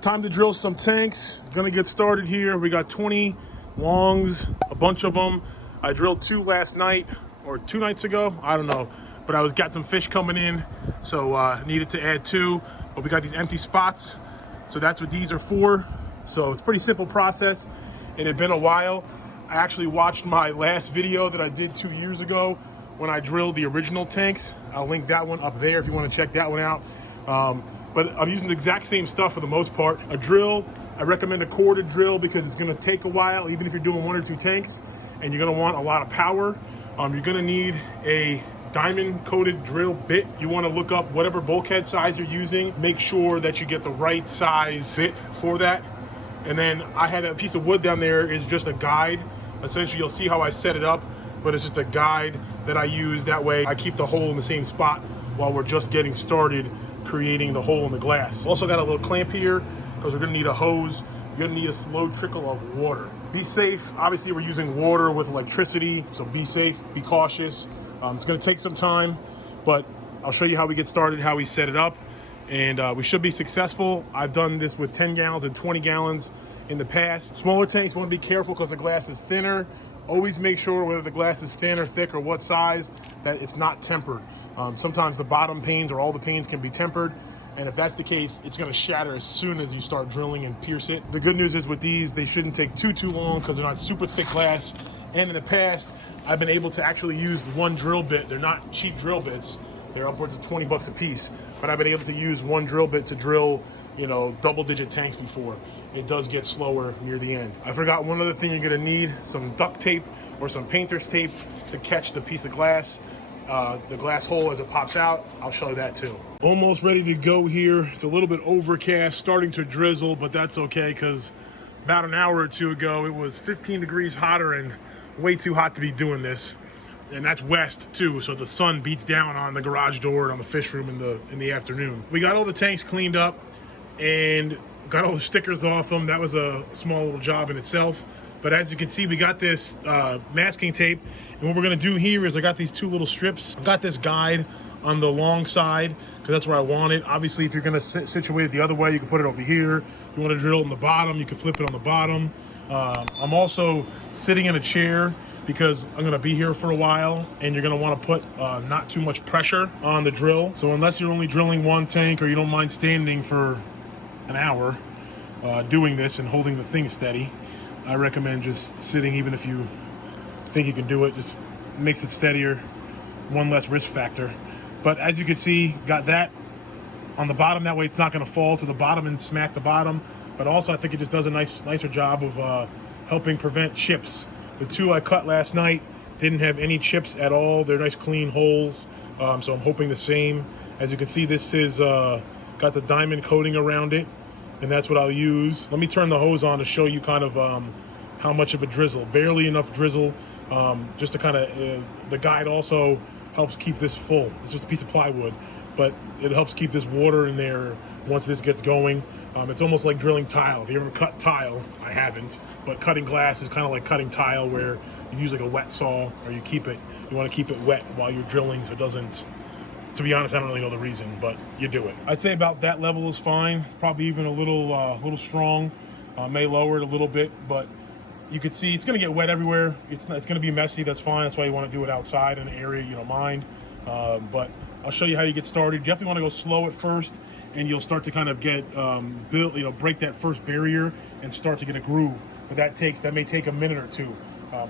It's time to drill some tanks. Gonna get started here. We got 20 longs, a bunch of them. I drilled 2 last night or 2 nights ago, I don't know. But I got some fish coming in, so needed to add 2. But we got these empty spots, so that's what these are for. So it's a pretty simple process. It had been a while. I actually watched my last video that I did 2 years ago when I drilled the original tanks. I'll link that one up there if you want to check that one out. But I'm using the exact same stuff for the most part. A drill, I recommend a corded drill because it's gonna take a while, even if you're doing 1 or 2 tanks, and you're gonna want a lot of power. You're gonna need a diamond coated drill bit. You wanna look up whatever bulkhead size you're using. Make sure that you get the right size bit for that. And then I had a piece of wood down there, is just a guide. Essentially, you'll see how I set it up, but it's just a guide that I use. That way I keep the hole in the same spot while we're just getting started creating the hole in the glass. Also got a little clamp here because we're gonna need a hose. You're gonna need a slow trickle of water. Be safe. Obviously, we're using water with electricity, so be safe, be cautious. It's gonna take some time, but I'll show you how we get started, how we set it up, and we should be successful. I've done this with 10 gallons and 20 gallons in the past. Smaller tanks, want to be careful because the glass is thinner. Always make sure whether the glass is thin or thick or what size, that it's not tempered. Sometimes the bottom panes or all the panes can be tempered, and if that's the case, it's going to shatter as soon as you start drilling and pierce it. The good news is with these, they shouldn't take too long because they're not super thick glass. And in the past, I've been able to actually use 1 drill bit. They're not cheap drill bits. They're upwards of 20 bucks a piece, but I've been able to use 1 drill bit to drill, you know, double-digit tanks before. It does get slower near the end. I forgot one other thing you're gonna need: some duct tape or some painter's tape to catch the piece of glass, the glass hole as it pops out. I'll show you that too. Almost ready to go here. It's a little bit overcast, starting to drizzle, but that's okay because about an hour or 2 ago, it was 15 degrees hotter and way too hot to be doing this. And that's west too, so the sun beats down on the garage door and on the fish room in the afternoon. We got all the tanks cleaned up and got all the stickers off them. That was a small little job in itself. But as you can see, we got this masking tape. And what we're gonna do here is I got these 2 little strips. I got this guide on the long side because that's where I want it. Obviously, if you're gonna situate it the other way, you can put it over here. If you wanna drill it in the bottom, you can flip it on the bottom. I'm also sitting in a chair because I'm gonna be here for a while, and you're gonna wanna put not too much pressure on the drill. So unless you're only drilling 1 tank or you don't mind standing for an hour doing this and holding the thing steady, I recommend just sitting. Even if you think you can do it, just makes it steadier, 1 less risk factor. But as you can see, got that on the bottom. That way it's not gonna fall to the bottom and smack the bottom. But also I think it just does a nicer job of helping prevent chips. The 2 I cut last night didn't have any chips at all. They're nice clean holes, so I'm hoping the same. As you can see, this is got the diamond coating around it, and that's what I'll use. Let me turn the hose on to show you kind of how much of a drizzle. Barely enough drizzle, just to kind of, the guide also helps keep this full. It's just a piece of plywood, but it helps keep this water in there once this gets going. It's almost like drilling tile. If you ever cut tile, I haven't, but cutting glass is kind of like cutting tile, where you use like a wet saw, or you want to keep it wet while you're drilling so it doesn't. To be honest, I don't really know the reason, but you do it. I'd say about that level is fine. Probably even a little strong. May lower it a little bit, but you can see it's going to get wet everywhere. It's going to be messy. That's fine. That's why you want to do it outside in an area you don't mind. But I'll show you how you get started. You definitely want to go slow at first, and you'll start to kind of get break that first barrier and start to get a groove. But that may take a minute or 2.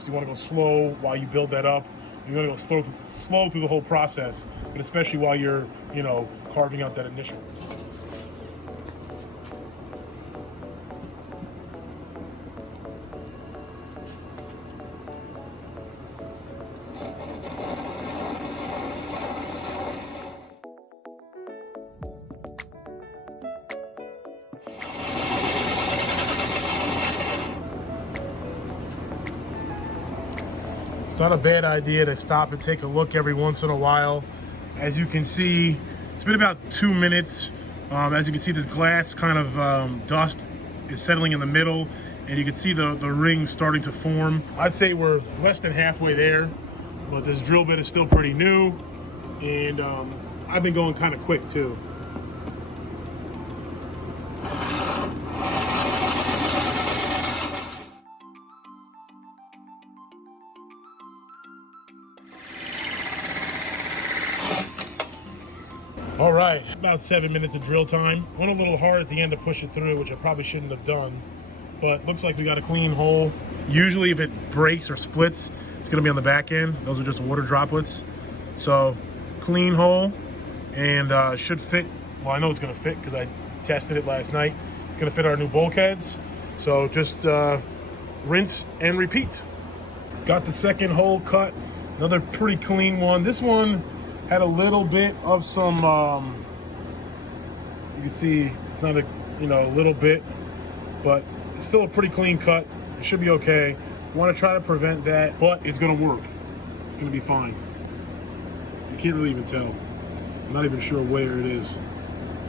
So you want to go slow while you build that up. You want to go slow through the whole process, but especially while you're carving out that initial. Not a bad idea to stop and take a look every once in a while. As you can see, it's been about 2 minutes. As you can see, this glass kind of dust is settling in the middle, and you can see the rings starting to form. I'd say we're less than halfway there, but this drill bit is still pretty new, and I've been going kind of quick too. All right, about 7 minutes of drill time. Went a little hard at the end to push it through, which I probably shouldn't have done, but looks like we got a clean hole. Usually if it breaks or splits, it's gonna be on the back end. Those are just water droplets. So clean hole, and should fit. Well, I know it's gonna fit because I tested it last night. It's gonna fit our new bulkheads. So just rinse and repeat. Got the second hole cut. Another pretty clean one. This one had a little bit of some, you can see it's not a, a little bit, but it's still a pretty clean cut. It should be okay. Want to try to prevent that, but it's gonna work. It's gonna be fine. You can't really even tell. I'm not even sure where it is.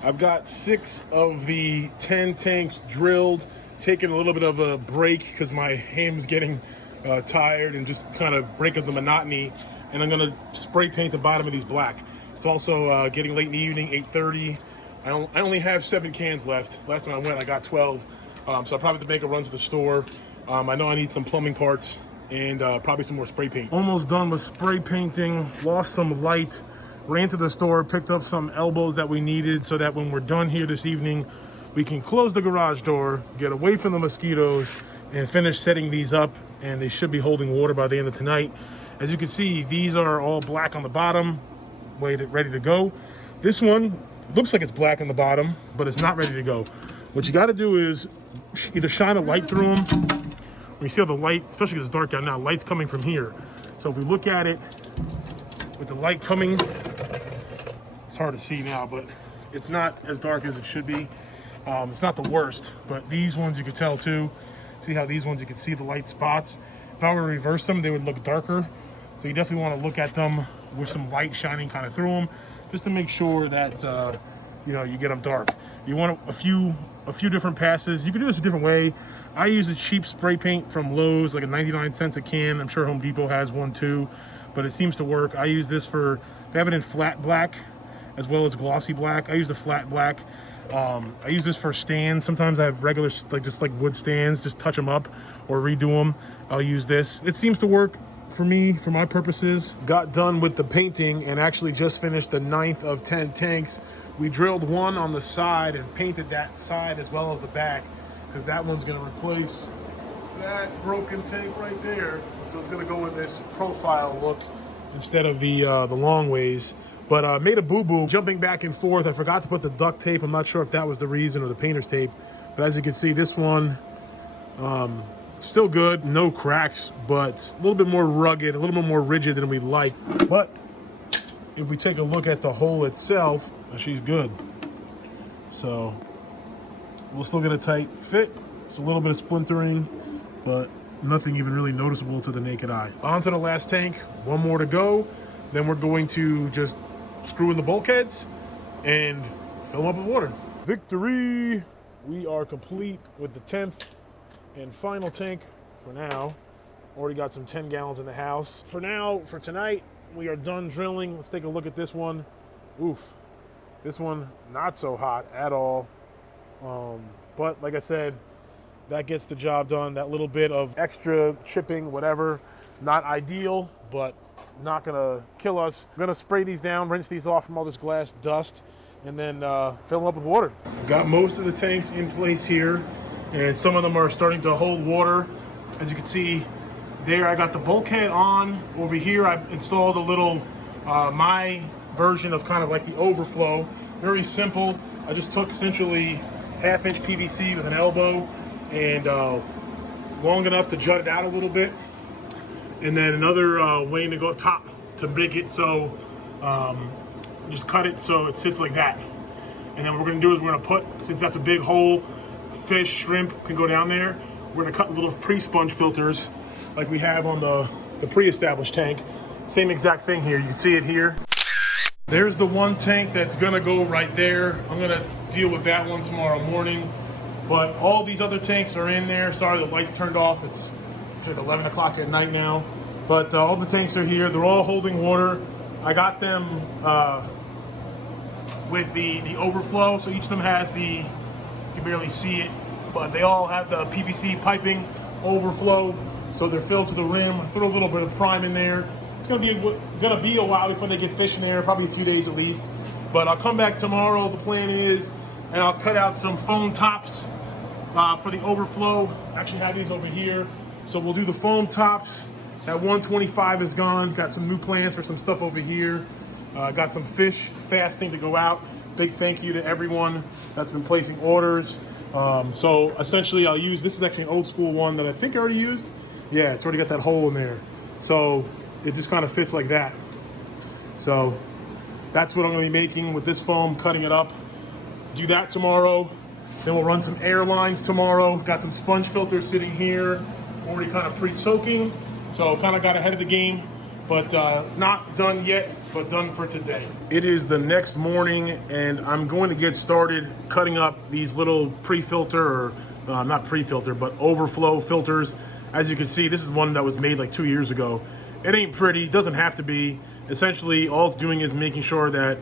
I've got 6 of the 10 tanks drilled, taking a little bit of a break because my ham's getting tired and just kind of break up the monotony. And I'm gonna spray paint the bottom of these black. It's also getting late in the evening, 8:30. I only have 7 cans left. Last time I went, I got 12. So I'll probably have to make a run to the store. I know I need some plumbing parts and probably some more spray paint. Almost done with spray painting, lost some light, ran to the store, picked up some elbows that we needed so that when we're done here this evening, we can close the garage door, get away from the mosquitoes, and finish setting these up, and they should be holding water by the end of tonight. As you can see, these are all black on the bottom, ready to go. This one looks like it's black on the bottom, but it's not ready to go. What you gotta do is either shine a light through them. When you see all the light, especially because it's dark out now, light's coming from here. So if we look at it with the light coming, it's hard to see now, but it's not as dark as it should be. It's not the worst, but these ones you could tell too. See how these ones you can see the light spots. If I were to reverse them, they would look darker. So you definitely want to look at them with some light shining kind of through them, just to make sure that you get them dark. You want a few different passes. You can do this a different way. I use a cheap spray paint from Lowe's, like a 99 cents a can. I'm sure Home Depot has one too, but it seems to work. I use this they have it in flat black as well as glossy black. I use the flat black. I use this for stands. Sometimes I have regular, just like wood stands, just touch them up or redo them. I'll use this. It seems to work for me, for my purposes. Got done with the painting and actually just finished the 9th of 10 tanks. We drilled one on the side and painted that side as well as the back, because that one's gonna replace that broken tank right there. So it's gonna go with this profile look instead of the long ways. But made a boo-boo jumping back and forth. I forgot to put the duct tape. I'm not sure if that was the reason or the painter's tape. But as you can see, this one, still good, no cracks, but a little bit more rugged, a little bit more rigid than we'd like. But if we take a look at the hole itself, she's good. So we'll still get a tight fit. It's a little bit of splintering, but nothing even really noticeable to the naked eye. On to the last tank, one more to go. Then we're going to just screw in the bulkheads and fill them up with water. Victory! We are complete with the 10th and final tank for now. Already got some 10 gallons in the house. For now, for tonight, we are done drilling. Let's take a look at this one. Oof. This one, not so hot at all. But like I said, that gets the job done. That little bit of extra chipping, whatever, not ideal, but not gonna kill us. I'm gonna spray these down, rinse these off from all this glass dust, and then fill them up with water. Got most of the tanks in place here, and some of them are starting to hold water. As you can see there, I got the bulkhead on. Over here, I installed a little, my version of kind of like the Overflow. Very simple. I just took essentially 1/2 inch PVC with an elbow and long enough to jut it out a little bit. And then another way to go up top to make it so, just cut it so it sits like that. And then what we're gonna do is we're gonna put, since that's a big hole, fish, shrimp can go down there, we're gonna cut little pre-sponge filters like we have on the pre-established tank. Same exact thing here, you can see it here. There's the one tank that's gonna go right there. I'm gonna deal with that one tomorrow morning. But all these other tanks are in there. Sorry, the lights turned off. It's like 11 o'clock at night now. But all the tanks are here. They're all holding water. I got them with the Overflow. So each of them has you can barely see it, but they all have the PVC piping Overflow. So they're filled to the rim. Throw a little bit of prime in there. It's gonna be a while before they get fish in there, probably a few days at least. But I'll come back tomorrow, the plan is, and I'll cut out some foam tops for the overflow. Actually have these over here. So we'll do the foam tops. That 125 is gone. Got some new plans for some stuff over here. Got some fish fasting to go out. Big thank you to everyone that's been placing orders. So essentially I'll use, this is actually an old school one that I think I already used. Yeah, it's already got that hole in there. So it just kind of fits like that. So that's what I'm gonna be making with this foam, cutting it up. Do that tomorrow. Then we'll run some air lines tomorrow. Got some sponge filters sitting here, already kind of pre-soaking. So kind of got ahead of the game, but not done yet, but done for today. It is the next morning and I'm going to get started cutting up these little pre-filter, or not pre-filter, but overflow filters. As you can see, this is one that was made like 2 years ago. It ain't pretty, doesn't have to be. Essentially, all it's doing is making sure that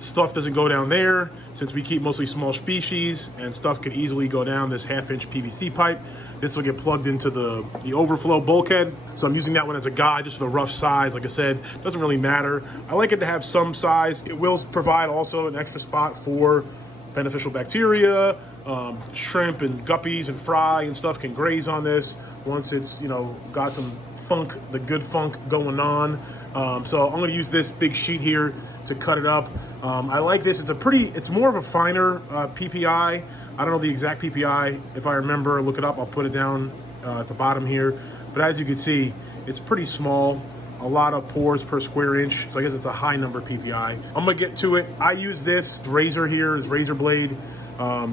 stuff doesn't go down there, since we keep mostly small species and stuff could easily go down this 1/2-inch PVC pipe. This will get plugged into the overflow bulkhead. So I'm using that one as a guide, just for the rough size. Like I said, doesn't really matter. I like it to have some size. It will provide also an extra spot for beneficial bacteria. Shrimp and guppies and fry and stuff can graze on this once it's, you know, got some funk, the good funk going on. So I'm gonna use this big sheet here to cut it up. I like this. It's more of a finer PPI. I don't know the exact PPI. If I remember, look it up. I'll put it down at the bottom here. But as you can see, it's pretty small. A lot of pores per square inch. So I guess it's a high number PPI. I'm gonna get to it. I use this razor here, this razor blade,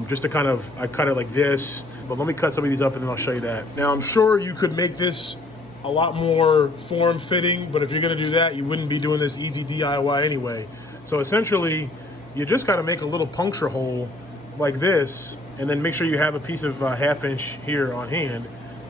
just to kind of, I cut it like this. But let me cut some of these up and then I'll show you that. Now I'm sure you could make this a lot more form fitting, but if you're gonna do that, you wouldn't be doing this easy DIY anyway. So essentially, you just gotta make a little puncture hole like this, and then make sure you have a piece of 1/2 inch here on hand,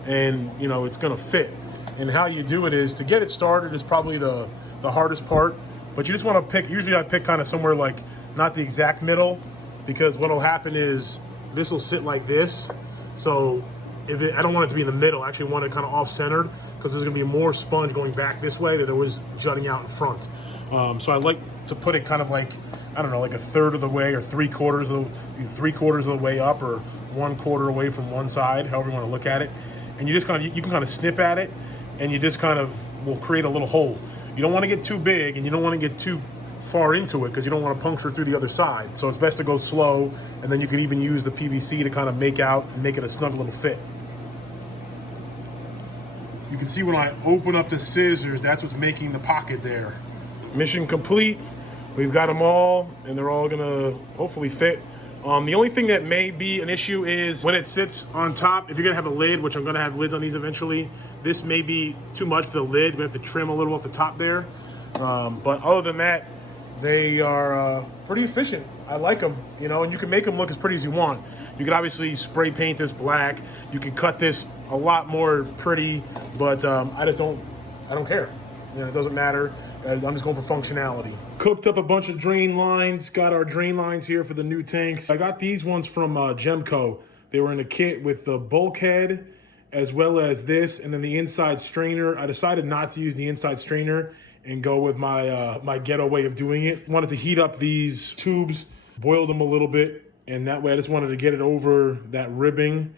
and you know, it's gonna fit. And how you do it is, to get it started is probably the hardest part, but you just wanna pick, usually I pick kind of somewhere like, not the exact middle, because what'll happen is, this will sit like this. So I don't want it to be in the middle, I actually want it kind of off-centered, because there's gonna be more sponge going back this way than there was jutting out in front. So I like to put it kind of like, I don't know, like 1/3 of the way or 3/4 of the way up, or 1/4 away from one side, however you want to look at it. And you just kind of, you can kind of snip at it, and you just kind of will create a little hole. You don't want to get too big, and you don't want to get too far into it, because you don't want to puncture through the other side. So it's best to go slow, and then you could even use the PVC to kind of make it a snug little fit. You can see when I open up the scissors, that's what's making the pocket there. Mission complete. We've got them all, and they're all gonna hopefully fit. The only thing that may be an issue is when it sits on top, if you're gonna have a lid, which I'm gonna have lids on these eventually, this may be too much for the lid. We have to trim a little off the top there. But other than that, they are pretty efficient. I like them, you know, and you can make them look as pretty as you want. You can obviously spray paint this black. You can cut this a lot more pretty, but I don't care. You know, it doesn't matter. I'm just going for functionality. Cooked up a bunch of drain lines. Got our drain lines here for the new tanks. I got these ones from Gemco. They were in a kit with the bulkhead as well as this, and then the inside strainer. I decided not to use the inside strainer and go with my my ghetto way of doing it. Wanted to heat up these tubes, boiled them a little bit, and that way I just wanted to get it over that ribbing.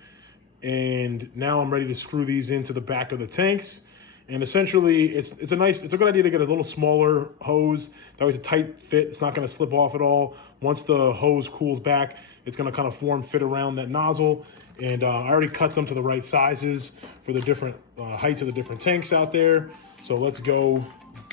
And now I'm ready to screw these into the back of the tanks. And essentially, it's a good idea to get a little smaller hose. That way it's a tight fit. It's not going to slip off at all. Once the hose cools back, it's going to kind of form fit around that nozzle. And I already cut them to the right sizes for the different heights of the different tanks out there. So let's go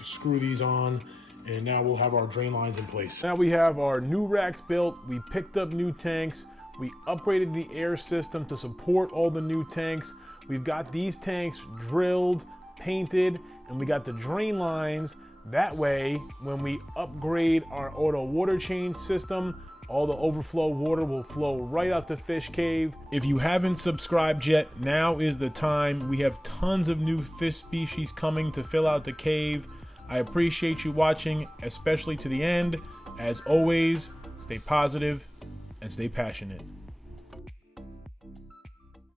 screw these on, and now we'll have our drain lines in place. Now we have our new racks built. We picked up new tanks. We upgraded the air system to support all the new tanks. We've got these tanks drilled, painted, and we got the drain lines. That way, when we upgrade our auto water change system, all the overflow water will flow right out the fish cave. If you haven't subscribed yet, now is the time. We have tons of new fish species coming to fill out the cave. I appreciate you watching, especially to the end. As always, stay positive and stay passionate.